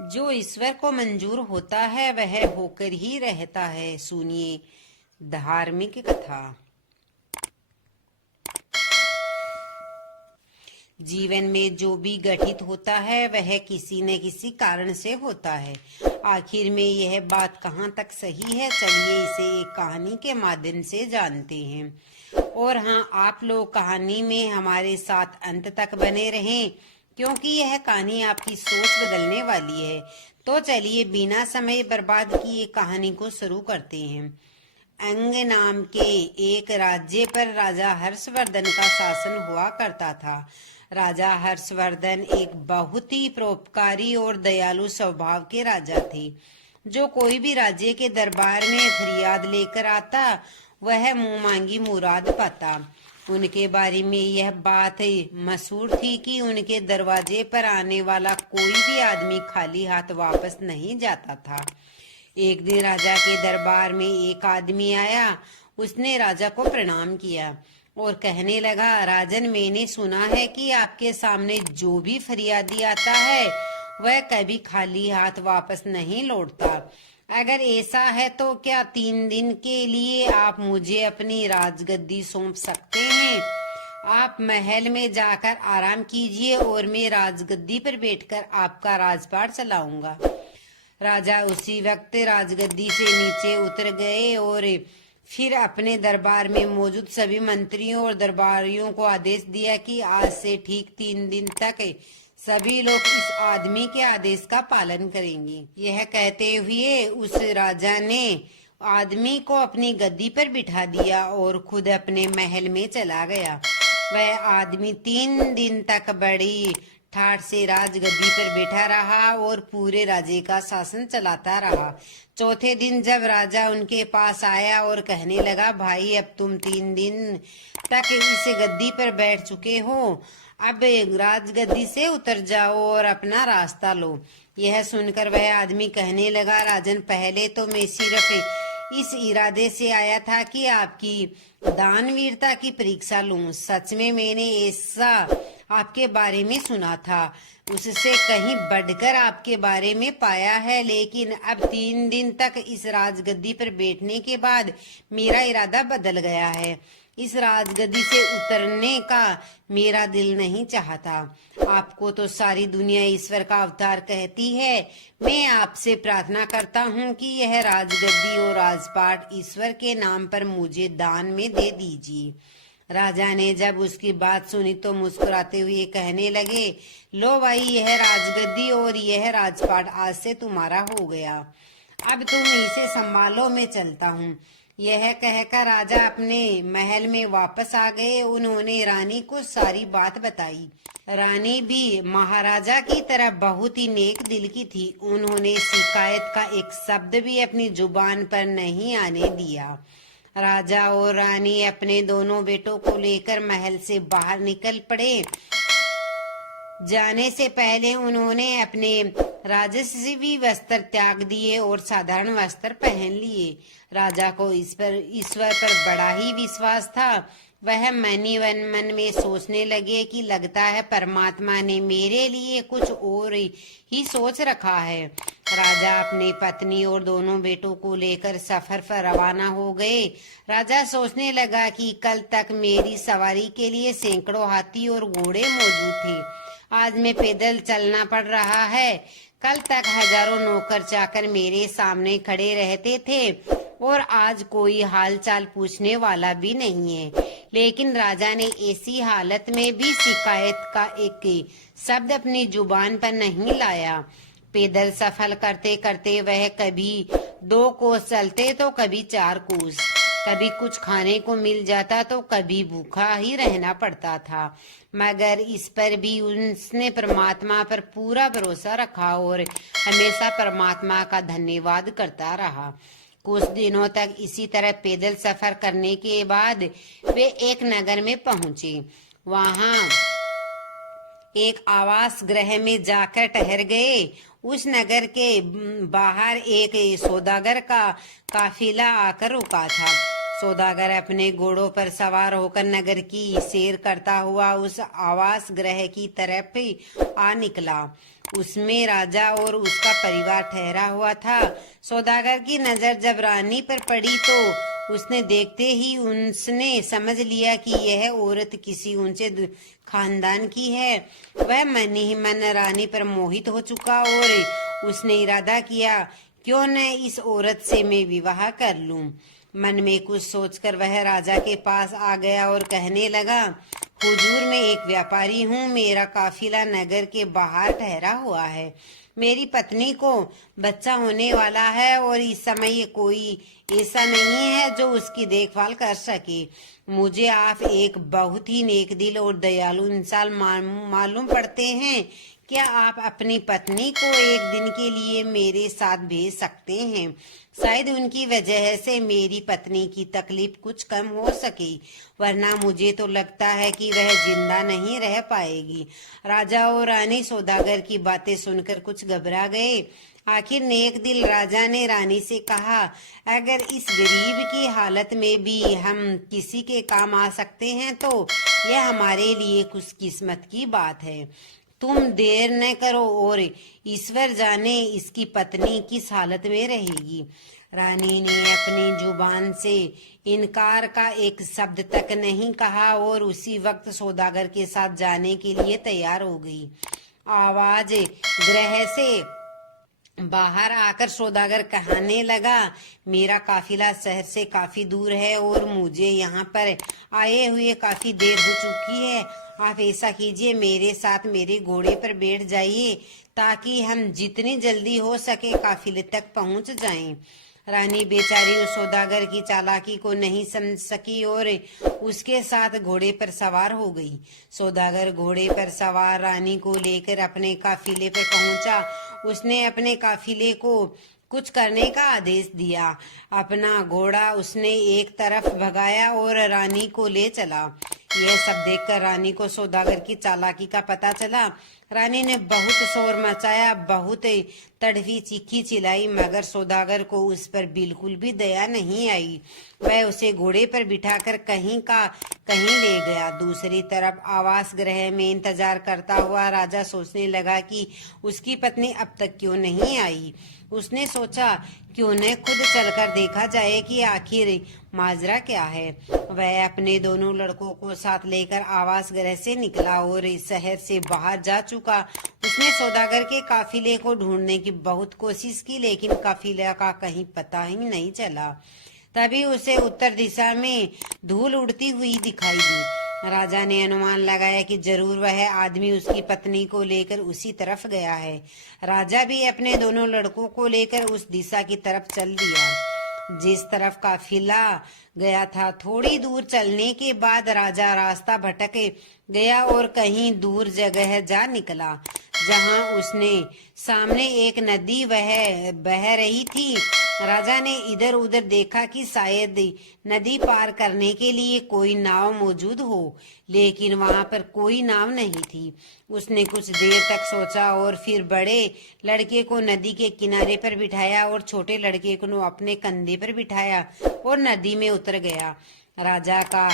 जो ईश्वर को मंजूर होता है वह होकर ही रहता है। सुनिए धार्मिक कथा। जीवन में जो भी गठित होता है वह किसी न किसी कारण से होता है। आखिर में यह बात कहाँ तक सही है, चलिए इसे एक कहानी के माध्यम से जानते हैं। और हाँ, आप लोग कहानी में हमारे साथ अंत तक बने रहें, क्योंकि यह कहानी आपकी सोच बदलने वाली है। तो चलिए बिना समय बर्बाद किए कहानी को शुरू करते हैं। अंग नाम के एक राज्य पर राजा हर्षवर्धन का शासन हुआ करता था। राजा हर्षवर्धन एक बहुत ही परोपकारी और दयालु स्वभाव के राजा थे। जो कोई भी राज्य के दरबार में फरियाद लेकर आता वह मुंह मांगी मुराद पाता। उनके बारे में यह बात मशहूर थी कि उनके दरवाजे पर आने वाला कोई भी आदमी खाली हाथ वापस नहीं जाता था। एक दिन राजा के दरबार में एक आदमी आया। उसने राजा को प्रणाम किया और कहने लगा, राजन, मैंने सुना है कि आपके सामने जो भी फरियादी आता है वह कभी खाली हाथ वापस नहीं लौटता। अगर ऐसा है तो क्या 3 दिन के लिए आप मुझे अपनी राजगद्दी सौंप सकते हैं? आप महल में जाकर आराम कीजिए और मैं राजगद्दी पर बैठकर आपका राजपाट चलाऊंगा। राजा उसी वक्त राजगद्दी से नीचे उतर गए और फिर अपने दरबार में मौजूद सभी मंत्रियों और दरबारियों को आदेश दिया कि आज से ठीक 3 दिन तक सभी लोग इस आदमी के आदेश का पालन करेंगे। यह कहते हुए उस राजा ने आदमी को अपनी गद्दी पर बिठा दिया और खुद अपने महल में चला गया। वह आदमी 3 दिन तक बड़ी ठाठ से राजगद्दी पर बैठा रहा और पूरे राज्य का शासन चलाता रहा। चौथे दिन जब राजा उनके पास आया और कहने लगा, भाई, अब तुम 3 दिन तक इस गद्दी पर बैठ चुके हो, अब राजगद्दी से उतर जाओ और अपना रास्ता लो। यह सुनकर वह आदमी कहने लगा, राजन, पहले तो मैं सिर्फ इस इरादे से आया था कि आपकी दानवीरता की परीक्षा लूं। सच में मैंने ऐसा आपके बारे में सुना था, उससे कहीं बढ़कर आपके बारे में पाया है, लेकिन अब 3 दिन तक इस राजगद्दी पर बैठने के बाद मेरा इरादा बदल गया है। इस राजगद्दी से उतरने का मेरा दिल नहीं चाहता। आपको तो सारी दुनिया ईश्वर का अवतार कहती है। मैं आपसे प्रार्थना करता हूँ कि यह राजगद्दी और राजपाट ईश्वर के नाम पर मुझे दान में दे दीजिए। राजा ने जब उसकी बात सुनी तो मुस्कुराते हुए कहने लगे, लो भाई, यह राजगद्दी और यह राजपाट आज से तुम्हारा हो गया। अब तुम इसे संभालो, मैं चलता हूँ। यह कहकर राजा अपने महल में वापस आ गए। उन्होंने रानी को सारी बात बताई। रानी भी महाराजा की तरह बहुत ही नेक दिल की थी। उन्होंने शिकायत का एक शब्द भी अपनी जुबान पर नहीं आने दिया। राजा और रानी अपने दोनों बेटों को लेकर महल से बाहर निकल पड़े। जाने से पहले उन्होंने अपने राजस्वी वस्त्र त्याग दिए और साधारण वस्त्र पहन लिए। राजा को ईश्वर पर बड़ा ही विश्वास था। वह मन में सोचने लगे कि लगता है परमात्मा ने मेरे लिए कुछ और ही सोच रखा है। राजा अपनी पत्नी और दोनों बेटों को लेकर सफर पर रवाना हो गए। राजा सोचने लगा कि कल तक मेरी सवारी के लिए सैकड़ों हाथी और घोड़े मौजूद थे, आज मैं पैदल चलना पड़ रहा है। कल तक हजारों नौकर चाकर मेरे सामने खड़े रहते थे और आज कोई हालचाल पूछने वाला भी नहीं है। लेकिन राजा ने ऐसी हालत में भी शिकायत का एक शब्द अपनी जुबान पर नहीं लाया। पैदल सफर करते करते वह कभी 2 कोस चलते तो कभी 4 कोस। कभी कुछ खाने को मिल जाता तो कभी भूखा ही रहना पड़ता था, मगर इस पर भी उसने परमात्मा पर पूरा भरोसा रखा और हमेशा परमात्मा का धन्यवाद करता रहा। कुछ दिनों तक इसी तरह पैदल सफर करने के बाद वे एक नगर में पहुंचे। वहां एक आवास गृह में जाकर ठहर गए। उस नगर के बाहर एक सौदागर का काफिला आकर रुका था। सौदागर अपने घोड़ों पर सवार होकर नगर की सैर करता हुआ उस आवास गृह की तरफ आ निकला। उसमें राजा और उसका परिवार ठहरा हुआ था। सौदागर की नजर जब रानी पर पड़ी तो उसने देखते ही उसने समझ लिया कि यह औरत किसी ऊंचे खानदान की है। वह मन ही मन रानी पर मोहित हो चुका और उसने इरादा किया, क्यों न इस औरत से मैं विवाह कर लूं। मन में कुछ सोचकर वह राजा के पास आ गया और कहने लगा, हुजूर, मैं एक व्यापारी हूँ। मेरा काफिला नगर के बाहर ठहरा हुआ है। मेरी पत्नी को बच्चा होने वाला है और इस समय कोई ऐसा नहीं है जो उसकी देखभाल कर सके। मुझे आप एक बहुत ही नेक दिल और दयालु इंसान मालूम पड़ते हैं। क्या आप अपनी पत्नी को एक दिन के लिए मेरे साथ भेज सकते हैं? शायद उनकी वजह से मेरी पत्नी की तकलीफ कुछ कम हो सके, वरना मुझे तो लगता है कि वह जिंदा नहीं रह पाएगी। राजा और रानी सौदागर की बातें सुनकर कुछ घबरा गए। आखिर नेक दिल राजा ने रानी से कहा, अगर इस गरीब की हालत में भी हम किसी के काम आ सकते हैं तो यह हमारे लिए खुशकिस्मत की बात है। तुम देर न करो और ईश्वर जाने इसकी पत्नी किस हालत में रहेगी। रानी ने अपनी जुबान से इनकार का एक शब्द तक नहीं कहा और उसी वक्त सौदागर के साथ जाने के लिए तैयार हो गई। आवाज गृह से बाहर आकर सौदागर कहने लगा, मेरा काफिला शहर से काफी दूर है और मुझे यहाँ पर आए हुए काफी देर हो चुकी है। आप ऐसा कीजिए, मेरे साथ मेरे घोड़े पर बैठ जाइए ताकि हम जितनी जल्दी हो सके काफिले तक पहुँच जाएं। रानी बेचारी उस सौदागर की चालाकी को नहीं समझ सकी और उसके साथ घोड़े पर सवार हो गई। सौदागर घोड़े पर सवार रानी को लेकर अपने काफिले पर पहुंचा। उसने अपने काफिले को कुछ करने का आदेश दिया। अपना घोड़ा उसने एक तरफ भगाया और रानी को ले चला। यह सब देखकर रानी को सौदागर की चालाकी का पता चला। रानी ने बहुत शोर मचाया, बहुत तड़फी, चीखी चिल्लाई, मगर सौदागर को उस पर बिल्कुल भी दया नहीं आई। वह उसे घोड़े पर बिठाकर कहीं का कहीं ले गया। दूसरी तरफ आवास गृह में इंतजार करता हुआ राजा सोचने लगा कि उसकी पत्नी अब तक क्यों नहीं आई। उसने सोचा, क्यों न खुद चलकर देखा जाए कि आखिर माजरा क्या है। वह अपने दोनों लड़कों को साथ लेकर आवास गृह से निकला और इस शहर से बाहर जा चुका। उसने सौदागर के काफिले को ढूंढने की बहुत कोशिश की, लेकिन काफिले का कहीं पता ही नहीं चला। तभी उसे उत्तर दिशा में धूल उड़ती हुई दिखाई दी। राजा ने अनुमान लगाया कि जरूर वह आदमी उसकी पत्नी को लेकर उसी तरफ गया है। राजा भी अपने दोनों लड़कों को लेकर उस दिशा की तरफ चल दिया जिस तरफ काफिला गया था। थोड़ी दूर चलने के बाद राजा रास्ता भटक गया और कहीं दूर जगह जा निकला, जहां उसने सामने एक नदी बह रही थी। राजा ने इधर उधर देखा कि शायद नदी पार करने के लिए कोई नाव मौजूद हो, लेकिन वहां पर कोई नाव नहीं थी। उसने कुछ देर तक सोचा और फिर बड़े लड़के को नदी के किनारे पर बिठाया और छोटे लड़के को अपने कंधे पर बिठाया और नदी में उतर गया। राजा का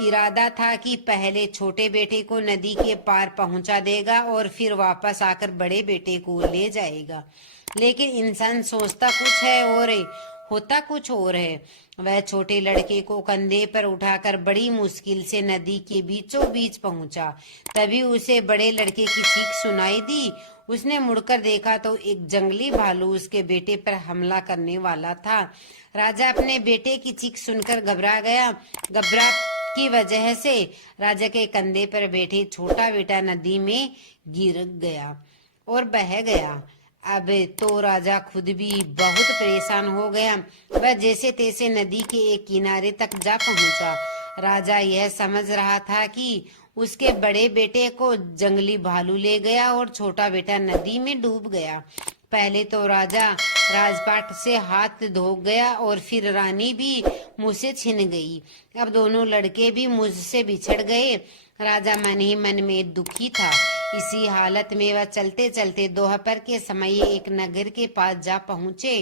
इरादा था कि पहले छोटे बेटे को नदी के पार पहुंचा देगा और फिर वापस आकर बड़े बेटे को ले जाएगा, लेकिन इंसान सोचता कुछ है और होता कुछ और है। वह छोटे लड़के को कंधे पर उठाकर बड़ी मुश्किल से नदी के बीचों बीच पहुंचा। तभी उसे बड़े लड़के की चीख सुनाई दी। उसने मुड़कर देखा तो एक जंगली भालू उसके बेटे पर हमला करने वाला था। राजा अपने बेटे की चीख सुनकर घबरा गया। घबराहट की वजह से राजा के कंधे पर बैठे छोटा बेटा नदी में गिर गया और बह गया। अब तो राजा खुद भी बहुत परेशान हो गया। वह जैसे तैसे नदी के एक किनारे तक जा पहुंचा। राजा यह समझ रहा था कि उसके बड़े बेटे को जंगली भालू ले गया और छोटा बेटा नदी में डूब गया। पहले तो राजा राजपाट से हाथ धो गया और फिर रानी भी मुझसे छिन गई। अब दोनों लड़के भी मुझसे बिछड़ गए। राजा मन ही मन में दुखी था। इसी हालत में वह चलते चलते दोपहर के समय एक नगर के पास जा पहुंचे।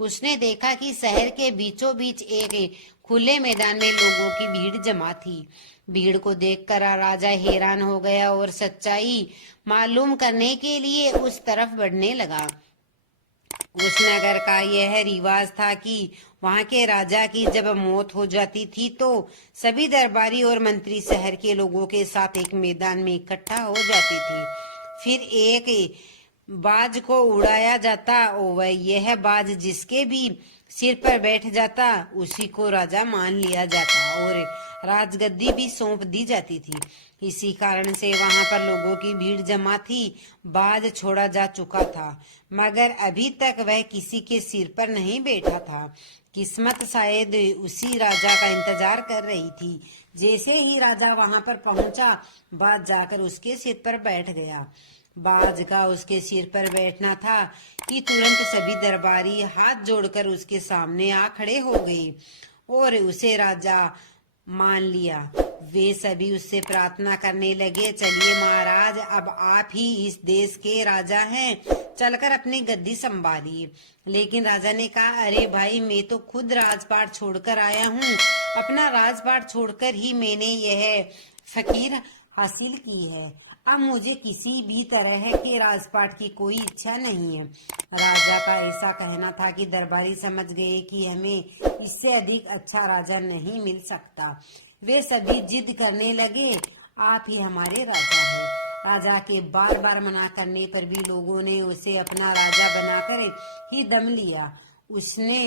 उसने देखा कि शहर के बीचों बीच एक खुले मैदान में लोगों की भीड़ जमा थी। भीड़ को देखकर राजा हैरान हो गया और सच्चाई मालूम करने के लिए उस तरफ बढ़ने लगा। उस नगर का यह रिवाज था कि वहां के राजा की जब मौत हो जाती थी तो सभी दरबारी और मंत्री शहर के लोगों के साथ एक मैदान में इकट्ठा हो जाती थी। फिर एक बाज को उड़ाया जाता और वह यह बाज जिसके भी सिर पर बैठ जाता उसी को राजा मान लिया जाता और राजगद्दी भी सौंप दी जाती थी। इसी कारण से वहां पर लोगों की भीड़ जमा थी। बाज छोड़ा जा चुका था मगर अभी तक वह किसी के सिर पर नहीं बैठा था। किस्मत शायद उसी राजा का इंतजार कर रही थी। जैसे ही राजा वहां पर पहुंचा, बाज जाकर उसके सिर पर बैठ गया। बाज का उसके सिर पर बैठना था कि तुरंत सभी दरबारी हाथ जोड़कर उसके सामने आ खड़े हो गए और उसे राजा मान लिया। वे सभी उससे प्रार्थना करने लगे, चलिए महाराज, अब आप ही इस देश के राजा हैं, चलकर अपनी गद्दी संभालिए। लेकिन राजा ने कहा, अरे भाई, मैं तो खुद राजपाट छोड़कर आया हूँ। अपना राजपाट छोड़कर ही मैंने यह फकीर हासिल की है। अब मुझे किसी भी तरह के राजपाट की कोई इच्छा नहीं है। राजा का ऐसा कहना था कि दरबारी समझ गए कि हमें इससे अधिक अच्छा राजा नहीं मिल सकता। वे सभी जिद करने लगे, आप ही हमारे राजा हैं। राजा के बार बार मना करने पर भी लोगों ने उसे अपना राजा बनाकर ही दम लिया। उसने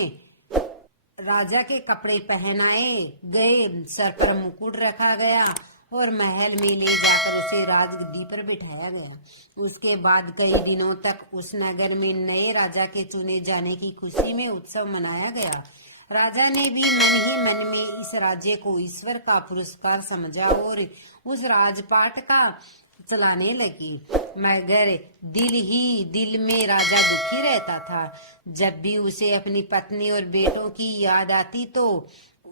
राजा के कपड़े पहनाए गए, सर पर मुकुट रखा गया और महल में ले जाकर उसे राजगद्दी पर बिठाया गया। उसके बाद कई दिनों तक उस नगर में नए राजा के चुने जाने की खुशी में उत्सव मनाया गया। राजा ने भी मन ही मन में इस राज्य को ईश्वर का पुरस्कार समझा और उस राजपाट का चलाने लगी। मगर दिल ही दिल में राजा दुखी रहता था। जब भी उसे अपनी पत्नी और बेटों की याद आती तो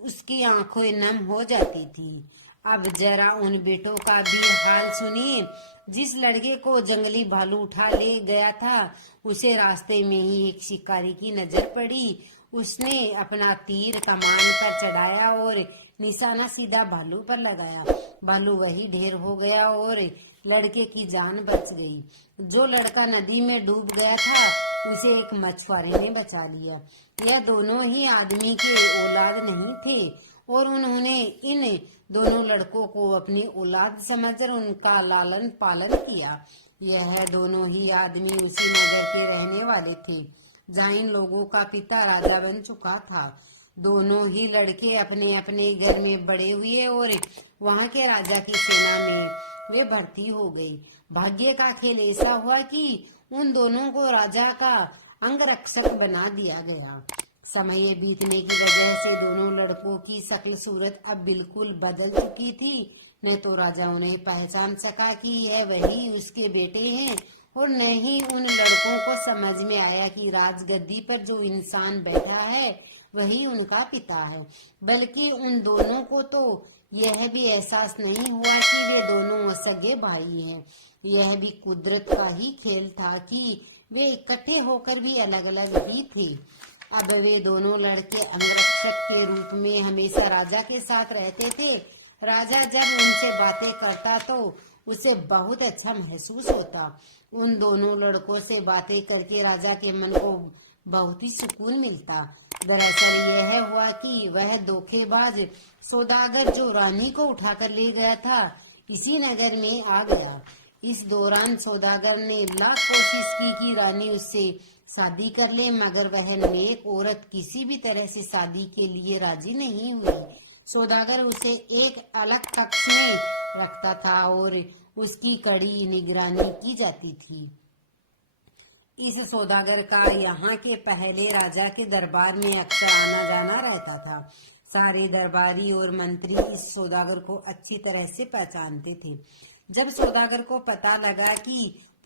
उसकी आंखें नम हो जाती थी। अब जरा उन बेटों का भी हाल सुनिए। जिस लड़के को जंगली भालू उठा ले गया था, उसे रास्ते में ही एक शिकारी की नजर पड़ी। उसने अपना तीर कमान पर चढ़ाया और निशाना सीधा भालू पर लगाया। भालू वही ढेर हो गया और लड़के की जान बच गई। जो लड़का नदी में डूब गया था, उसे एक मछुआरे ने बचा लिया। यह दोनों ही आदमी के औलाद नहीं थे और उन्होंने इन दोनों लड़कों को अपनी औलाद समझकर उनका लालन पालन किया। यह दोनों ही आदमी उसी नगर के रहने वाले थे जहाँ इन लोगों का पिता राजा बन चुका था। दोनों ही लड़के अपने अपने घर में बड़े हुए और वहाँ के राजा की सेना में वे भर्ती हो गई। भाग्य का खेल ऐसा हुआ कि उन दोनों को राजा का अंगरक्षक बना दिया गया। समय बीतने की वजह से दोनों लड़कों की शक्ल सूरत अब बिल्कुल बदल चुकी थी। न तो राजा उन्हें पहचान सका कि यह वही उसके बेटे हैं और न ही उन लड़कों को समझ में आया कि राजगद्दी पर जो इंसान बैठा है वही उनका पिता है। बल्कि उन दोनों को तो यह भी एहसास नहीं हुआ कि वे दोनों सगे भाई हैं। यह भी कुदरत का ही खेल था कि वे इकट्ठे होकर भी अलग अलग ही थे। अब वे दोनों लड़के अंगरक्षक के रूप में हमेशा राजा के साथ रहते थे। राजा जब उनसे बातें करता तो उसे बहुत अच्छा महसूस होता। उन दोनों लड़कों से बातें करके राजा के मन को बहुत ही सुकून मिलता। दरअसल यह हुआ कि वह धोखेबाज सौदागर जो रानी को उठाकर ले गया था, इसी नगर में आ गया। इस दौरान सौदागर ने लाख कोशिश की कि रानी उससे शादी कर ले, मगर वह नेक औरत किसी भी तरह से शादी के लिए राजी नहीं हुई। सौदागर उसे एक अलग कक्ष में रखता था और उसकी कड़ी निगरानी की जाती थी। इस सौदागर का यहाँ के पहले राजा के दरबार में अक्सर आना जाना रहता था। सारे दरबारी और मंत्री इस सौदागर को अच्छी तरह से पहचानते थे। जब सौदागर को पता लगा कि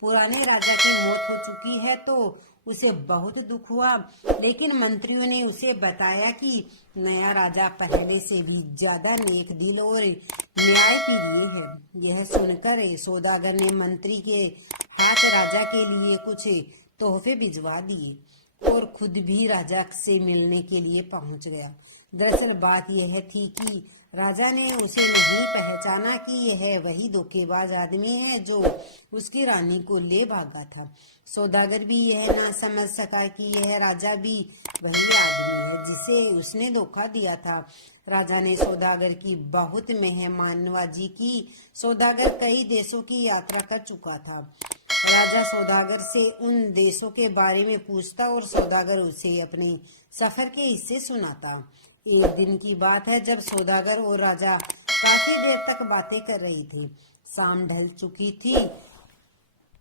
पुराने राजा की मौत हो चुकी है तो उसे बहुत दुख हुआ, लेकिन मंत्रियों ने उसे बताया कि नया राजा पहले से भी ज्यादा नेक दिल और न्यायप्रिय है। यह सुनकर सौदागर ने मंत्री के हाथ राजा के लिए कुछ तोहफे भिजवा दिए और खुद भी राजा से मिलने के लिए पहुंच गया। दरअसल बात यह थी कि राजा ने उसे नहीं पहचाना कि यह वही धोखेबाज आदमी है जो उसकी रानी को ले भागा था। सौदागर भी यह ना समझ सका कि यह राजा भी वही आदमी है जिसे उसने धोखा दिया था। राजा ने सौदागर की बहुत मेहमाननवाजी की। सौदागर कई देशों की यात्रा कर चुका था। राजा सौदागर से उन देशों के बारे में पूछता और सौदागर उसे अपने सफर के हिस्से सुनाता। एक दिन की बात है जब सौदागर और राजा काफी देर तक बातें कर रही थे। शाम ढल चुकी थी।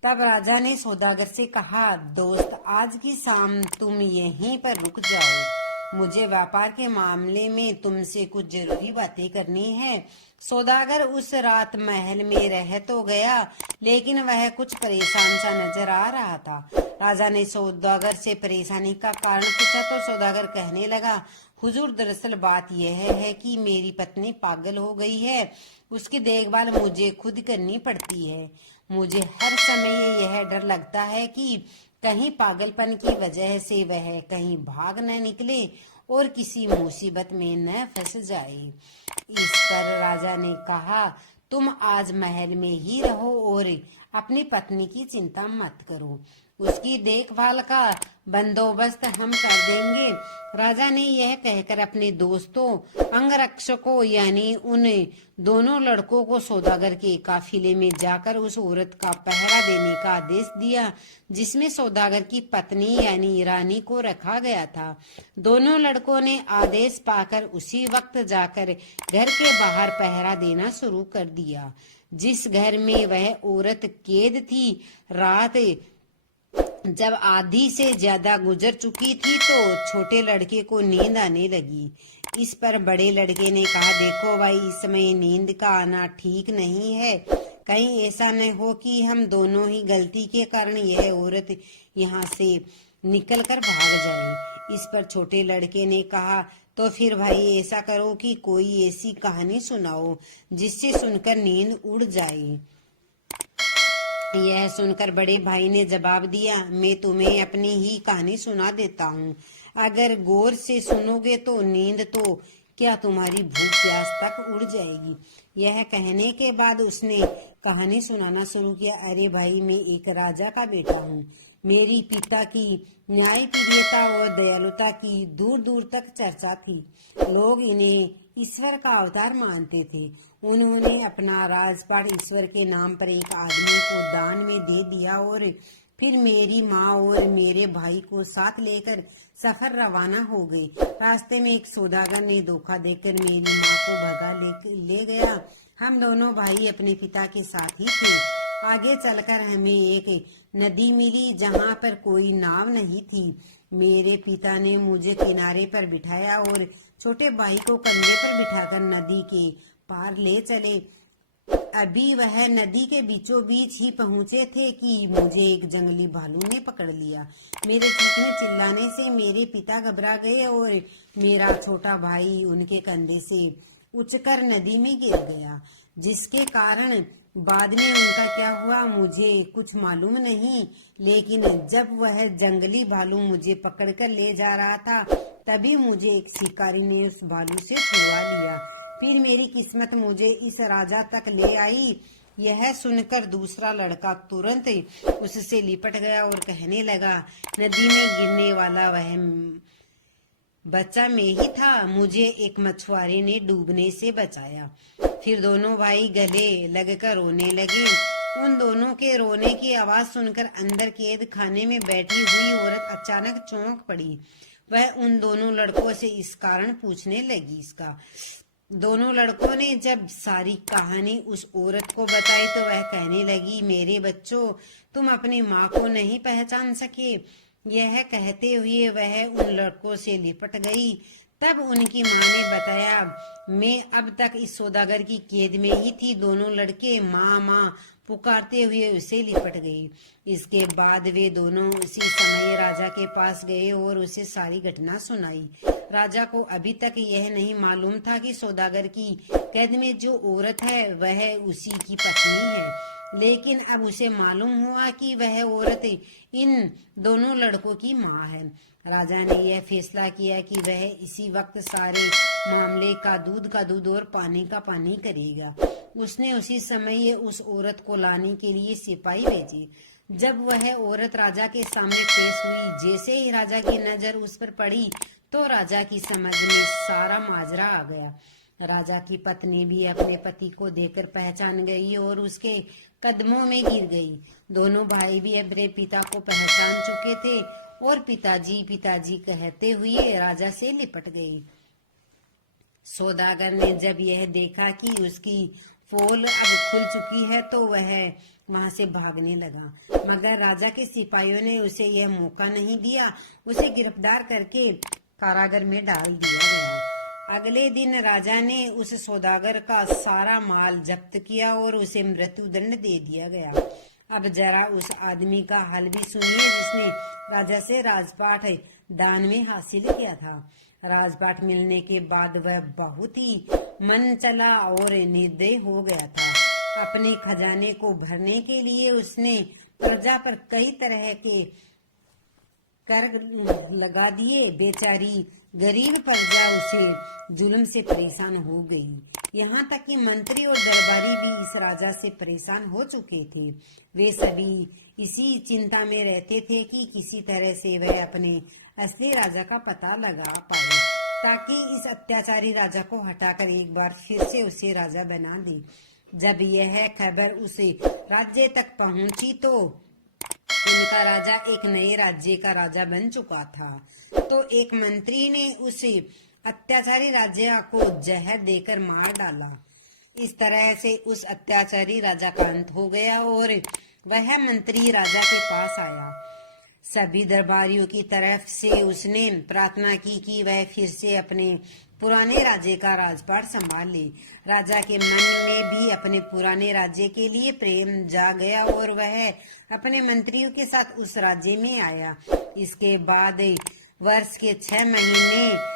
तब राजा ने सौदागर से कहा, दोस्त, आज की शाम तुम यहीं पर रुक जाओ। मुझे व्यापार के मामले में तुमसे कुछ जरूरी बातें करनी है। सौदागर उस रात महल में रह तो गया, लेकिन वह कुछ परेशान सा नजर आ रहा था। राजा ने सौदागर से परेशानी का कारण पूछा तो सौदागर कहने लगा, हुजूर, दरअसल बात यह है कि मेरी पत्नी पागल हो गई है। उसकी देखभाल मुझे खुद करनी पड़ती है। मुझे हर समय यह डर लगता है कि कहीं पागलपन की वजह से वह कहीं भाग न निकले और किसी मुसीबत में न फंस जाए। इस पर राजा ने कहा, तुम आज महल में ही रहो और अपनी पत्नी की चिंता मत करो। उसकी देखभाल का बंदोबस्त हम कर देंगे। राजा ने यह कहकर अपने दोस्तों अंगरक्षकों यानी उन दोनों लड़कों को सौदागर के काफिले में जाकर उस औरत का पहरा देने का आदेश दिया जिसमें सौदागर की पत्नी यानी रानी को रखा गया था। दोनों लड़कों ने आदेश पाकर उसी वक्त जाकर घर के बाहर पहरा देना शुरू कर दिया। जिस घर में वह औरत कैद थी, रात जब आधी से ज्यादा गुजर चुकी थी तो छोटे लड़के को नींद आने लगी। इस पर बड़े लड़के ने कहा, देखो भाई, इस समय नींद का आना ठीक नहीं है। कहीं ऐसा न हो कि हम दोनों ही गलती के कारण यह औरत यहाँ से निकलकर भाग जाए। इस पर छोटे लड़के ने कहा, तो फिर भाई ऐसा करो कि कोई ऐसी कहानी सुनाओ जिससे सुनकर नींद उड़ जाए। यह सुनकर बड़े भाई ने जवाब दिया, मैं तुम्हें अपनी ही कहानी सुना देता हूँ। अगर गौर से सुनोगे तो नींद तो क्या तुम्हारी भूख प्यास तक उड़ जाएगी। यह कहने के बाद उसने कहानी सुनाना शुरू किया। अरे भाई, मैं एक राजा का बेटा हूँ। मेरी पिता की न्यायप्रियता और दयालुता की दूर दूर तक चर्चा थी। लोग इन्हें ईश्वर का अवतार मानते थे। उन्होंने अपना राजपाट ईश्वर के नाम पर एक आदमी को दान में दे दिया और फिर मेरी माँ और मेरे भाई को साथ लेकर सफर रवाना हो गए। रास्ते में एक सौदागर ने धोखा देकर मेरी माँ को भगा ले गया। हम दोनों भाई अपने पिता के साथ ही थे। आगे चलकर हमें एक नदी मिली जहाँ पर कोई नाव नहीं थी। मेरे पिता ने मुझे किनारे पर बिठाया और छोटे भाई को कंधे पर बिठाकर नदी के पार ले चले। अभी वह नदी के बीचों बीच ही पहुंचे थे कि मुझे एक जंगली भालू ने पकड़ लिया। मेरे चीखने चिल्लाने से मेरे पिता घबरा गए और मेरा छोटा भाई उनके कंधे से उछकर नदी में गिर गया, जिसके कारण बाद में उनका क्या हुआ मुझे कुछ मालूम नहीं। लेकिन जब वह जंगली भालू मुझे पकड़कर ले जा रहा था तभी मुझे एक शिकारी ने उस भालू से छुड़वा लिया। फिर मेरी किस्मत मुझे इस राजा तक ले आई। यह सुनकर दूसरा लड़का तुरंत उससे लिपट गया और कहने लगा, नदी में गिरने वाला वह बच्चा मैं ही था। मुझे एक मछुआरे ने डूबने से बचाया। फिर दोनों भाई गले लगकर रोने लगे। उन दोनों के रोने की आवाज सुनकर अंदर कैद खाने में बैठी हुई औरत अचानक चौंक पड़ी। वह उन दोनों लड़कों से इस कारण पूछने लगी। इसका दोनों लड़कों ने जब सारी कहानी उस औरत को बताई तो वह कहने लगी, मेरे बच्चों, तुम अपनी माँ को नहीं पहचान सके। यह कहते हुए वह उन लड़कों से लिपट गई। तब उनकी माँ ने बताया, मैं अब तक इस सौदागर की कैद में ही थी। दोनों लड़के माँ माँ पुकारते हुए उसे लिपट गई। इसके बाद वे दोनों उसी समय राजा के पास गए और उसे सारी घटना सुनाई। राजा को अभी तक यह नहीं मालूम था कि सौदागर की कैद में जो औरत है वह उसी की पत्नी है, लेकिन अब उसे मालूम हुआ कि वह औरत इन दोनों लड़कों की माँ है। राजा ने यह फैसला किया कि वह इसी वक्त सारे मामले का दूध और पानी का पानी करेगा। उसने उसी समय उस औरत को लाने के लिए सिपाही भेजे। जब वह औरत राजा के सामने पेश हुई, जैसे ही राजा की नजर उस पर पड़ी तो राजा की समझ में सारा माजरा आ गया। राजा की पत्नी भी अपने पति को देखकर पहचान गई और उसके कदमों में गिर गई। दोनों भाई भी अपने पिता को पहचान चुके थे और पिताजी पिताजी कहते हुए राजा से लिपट गए। सौदागर ने जब यह देखा कि उसकी पोल अब खुल चुकी है तो वह वहां से भागने लगा, मगर राजा के सिपाहियों ने उसे यह मौका नहीं दिया। उसे गिरफ्तार करके कारागार में डाल दिया गया। अगले दिन राजा ने उस सौदागर का सारा माल जब्त किया और उसे मृत्युदंड दे दिया गया। अब जरा उस आदमी का हाल भी सुनिए जिसने राजा से राजपाट दान में हासिल किया था। राजपाट मिलने के बाद वह बहुत ही मन चला और निर्दय हो गया था। अपने खजाने को भरने के लिए उसने प्रजा पर कई तरह के कर लगा दिए। बेचारी गरीब प्रजा उसे जुल्म से परेशान हो गई। यहाँ तक कि मंत्री और दरबारी भी इस राजा से परेशान हो चुके थे। वे सभी इसी चिंता में रहते थे कि किसी तरह से वह अपने असली राजा का पता लगा पाए, ताकि इस अत्याचारी राजा को हटाकर एक बार फिर से उसे राजा बना दे। जब यह खबर उसे राज्य तक पहुंची तो उनका राजा एक नए राज्य का राजा बन चुका था। तो एक मंत्री ने उस अत्याचारी राजा को जहर देकर मार डाला। इस तरह से उस अत्याचारी राजा का अंत हो गया और वह मंत्री राजा के पास आया। सभी दरबारियों की तरफ से उसने प्रार्थना की कि वह फिर से अपने पुराने राज्य का राजपाट संभाल ले। राजा के मन में भी अपने पुराने राज्य के लिए प्रेम जाग गया और वह अपने मंत्रियों के साथ उस राज्य में आया। इसके बाद वर्ष के 6 महीने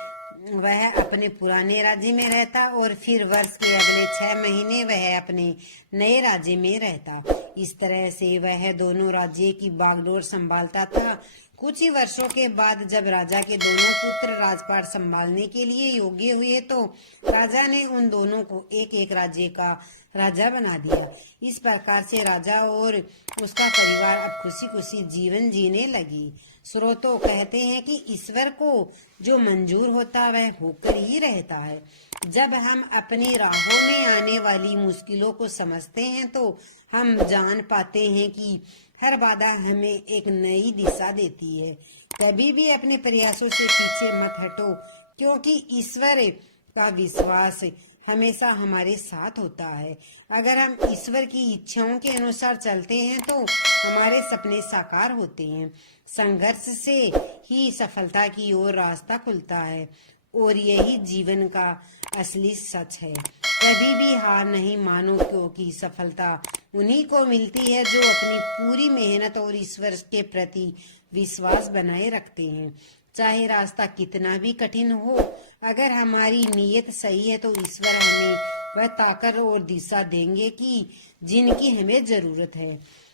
वह अपने पुराने राज्य में रहता और फिर वर्ष के अगले 6 महीने वह अपने नए राज्य में रहता। इस तरह से वह दोनों राज्य की बागडोर संभालता था। कुछ ही वर्षों के बाद जब राजा के दोनों पुत्र राजपाट संभालने के लिए योग्य हुए तो राजा ने उन दोनों को एक एक राज्य का राजा बना दिया। इस प्रकार से राजा और उसका परिवार अब खुशी खुशी जीवन जीने लगी। स्रोतो कहते हैं कि ईश्वर को जो मंजूर होता वह होकर ही रहता है। जब हम अपनी राहों में आने वाली मुश्किलों को समझते हैं तो हम जान पाते हैं कि हर बाधा हमें एक नई दिशा देती है। कभी भी अपने प्रयासों से पीछे मत हटो, क्योंकि ईश्वर का विश्वास हमेशा हमारे साथ होता है। अगर हम ईश्वर की इच्छाओं के अनुसार चलते हैं तो हमारे सपने साकार होते हैं। संघर्ष से ही सफलता की ओर रास्ता खुलता है और यही जीवन का असली सच है। कभी भी हार नहीं मानो, क्योंकि सफलता उन्हीं को मिलती है जो अपनी पूरी मेहनत और ईश्वर के प्रति विश्वास बनाए रखते हैं। चाहे रास्ता कितना भी कठिन हो, अगर हमारी नीयत सही है तो ईश्वर हमें वह ताकत और दिशा देंगे कि जिनकी हमें जरूरत है।